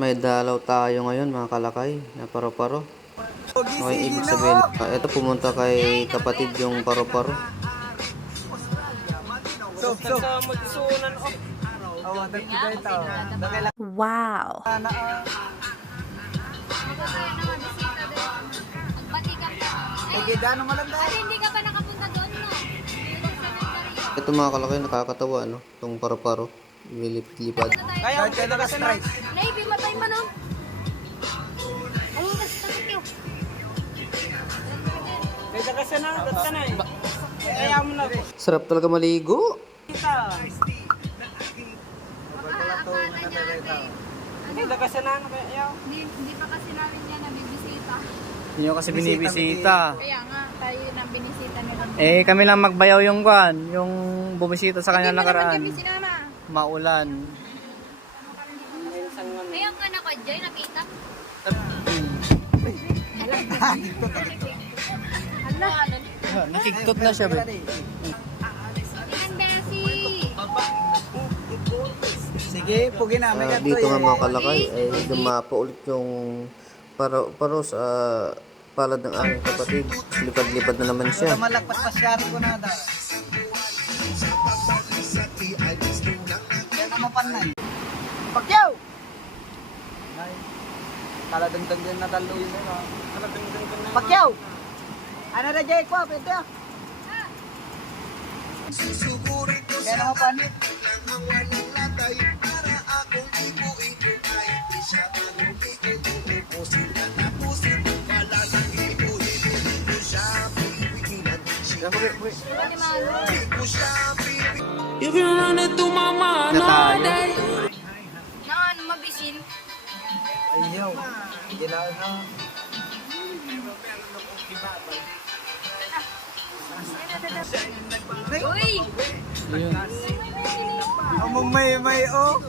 May dalaw tayo ngayon mga kalakay na paro-paro. Okay, ibig sabihin, ito pumunta kay kapatid yung paro-paro. Wow. Hindi ka pa nakapunta doon, no? Ito mga kalakay, nakakatawa, no? Itong paro-paro. Milipad-lipad. Kaya ka naka-strike. Navy, matay man, no? Ay, sakit yun. Kaya kasi na, dati na eh. Kaya mo na. Sarap talaga maligo. Kita. Akala niya, Kaya kasi na, kaya. hindi pa kasi namin niya nabibisita. Hindi nyo kasi binibisita. Kaya nga, tayo nang binisita nila. Eh, kami lang magbayaw yung kwan, yung bumisita sa kanya Hindi mo naman nakaraan. kami sinama. Maulan. Ngayon ka na ko, Jay, nakita? Nakiktot na siya, be. Handa si... Sige, pugi na. Dito nga mga kalakay, ay dumapa ulit yung paro sa palad ng aming kapatid. Lipad-lipad na naman siya. Malakpas pa siya ko na da. Kaya namapan na eh. Pakyaw! Kaladagdag din na talo yun eh. Pakyaw! Ano na Jay ko? Pwede ah. Kaya namapan. You've been running through my mind all day. Na ano, mabisin? Ayaw. Gila na. Uy! Among may oh.